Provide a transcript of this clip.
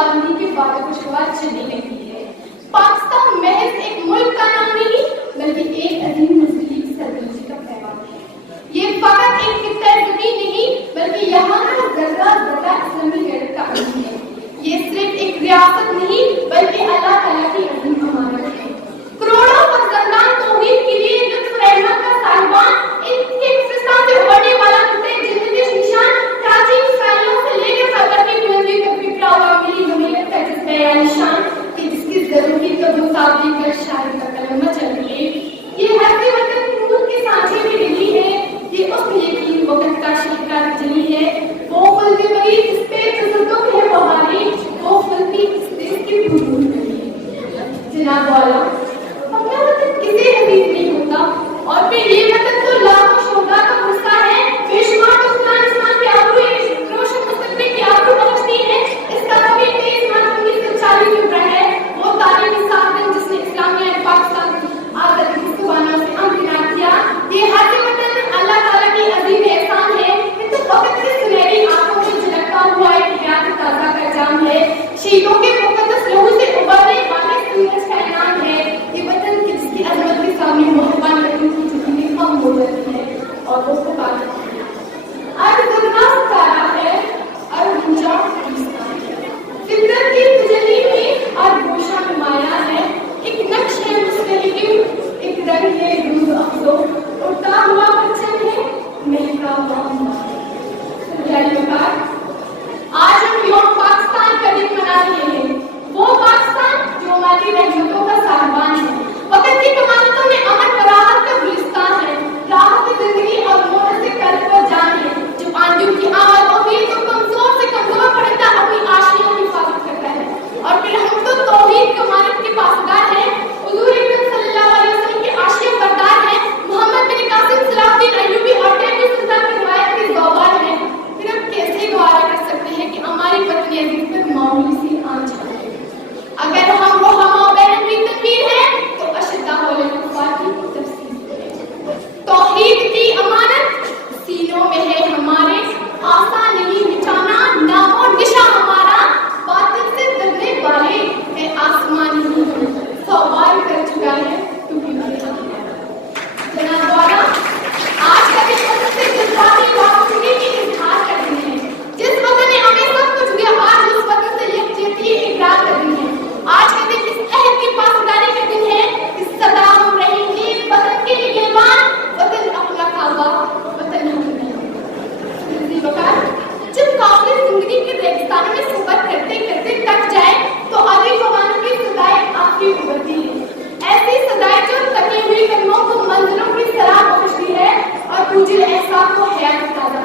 پابندی کے بعد خوشگوار چلنے لگی ہے۔ پاکستان محض ایک ملک کا نام نہیں بلکہ ایک عظیم مذہبی سرگرمی کا پیغام ہے۔ یہ فقط ایک خطہ زمین نہیں بلکہ یہاں کا ذرہ ذرہ اسلامی غیرت کا عظیم ہے۔ یہ صرف ایک ریاست نہیں بلکہ اللہ تعالیٰ کی عظیم امانت ہے۔ کروڑوں مسلمان توحید کے لیے لطف رحمت کا صاحبان ان کے پاکستان سے ابھرنے والا خطے جنت نشان پراچین اسرائیلوں سے لے کر خطر کی بلندی تک بکھرا ہوا میری ضمیرت کا جذبہ نشان کہ جس کی ضرورت کا دو صاحب کر شاعر کا قلم چل رہے یہ ہر وطن خود کے سانچے میں لگی ہے۔ یہ اس یقین وقت کا شکار جلی ہے۔ وہ قلبی مریض جس پہ تصدق ہے بہاری وہ قلبی اس دیش کی بھول نہیں ہے۔ جناب والا اپنا وطن کسی حدیث نہیں ہوتا اور پھر یہ وطن تو لاکھوں شہداء کا غصہ ہے۔ بے شمار دشمن اسلام کے آبرو روشن مستقبل کی آبرو بخشتی ہے۔ اس کا کبھی تیز منصوبی سے چالی چکا ہے وہ تعلیمی سازن جس نے اسلامیہ پاکستان آزادی کی سبانہ سے امکنات کیا۔ یہ ہر وطن اللہ تعالیٰ کی عظیم احسان ہے۔ یہ تو وقت کی سنہری آنکھوں سے جھلکتا ہوا ایک حیات تازہ کا جام ہے۔ شہیدوں کے مقدس لہو سے ابھرنے والے سورج کا انعام ہے۔ یہ وطن جس کی عظمت کے سامنے محبان کرنے کی زندگی کم ہو جاتی ہے اور وہ سب آگے ارضنا ستارہ ہے ارضا پاکستان فطرت کی تجلی میں اور گوشہ نمایاں ہے۔ ایک نقش ہے مستحکم ایک رنگ ہے روز افزو اٹھتا ہوا پرچم ہے مہکا ہوا آج ہم یوم پاکستان کا دن منا رہے ہیں۔ وہ پاکستان جو ہماری رحمتوں کا صاحبان ہے۔ وقت کی کمانتوں میں امن و راحت کا گلستان ہے۔ راحت زندگی اور مور سے قلب و جان ہے جو آندھیوں کی آواز اور بھی تو کمزور سے کمزور پڑتا اپنی آشیاں کی حفاظت کرتا ہے۔ اور پھر ہم تو توحید کمانت کے پاسدار ہیں۔ حضور صلی اللہ علیہ وسلم کے آشیاں بردار ہیں۔ محمد بن قاسم صلاح الدین ایوبی اور ٹیپو سلطان کی روایت کے ذوبان ہیں۔ پھر ہم کیسے گوارا کر سکتے ہیں کہ ہماری وطن عزیز پر معمولی سی آنچ آئے۔ اگر ہم وہ ہم بہن کی تدبیر ہے تو اشداء الکفار کی تفسیر ہے۔ توحید کی امانت سینوں میں ہے ہمارے آسان نہیں مٹانا نام و نشاں ہمارا باطل سے دبنے والے ہے آسمان نہیں سوال کر چکا ہے تو بھی جناب والا آج کا دن وطن سے جذباتی وابستگی کی اظہار کرتے ہیں۔ جس وطن نے ہمیں سب کچھ دیا آج اس وطن سے یکجہتی اقرار کرنی ہے۔ آج کا دن اس عہد کی پاسداری کا دن ہے۔ اس صدا ہم رہیں گے وطن کے نگہبان وطن اپنا کعبہ وطن ہم نہیں بکار جب قافلے زندگی کے ریگستانوں میں سفر کرتے کرتے تک جائے تو آگے جوانوں کی صدائیں آخری ابھرتی ہے۔ ایسی صدائیں جو تکی ہوئی قدموں کو منزلوں کی سراہ بخشتی ہے اور پوجے احساس کو حیات تازہ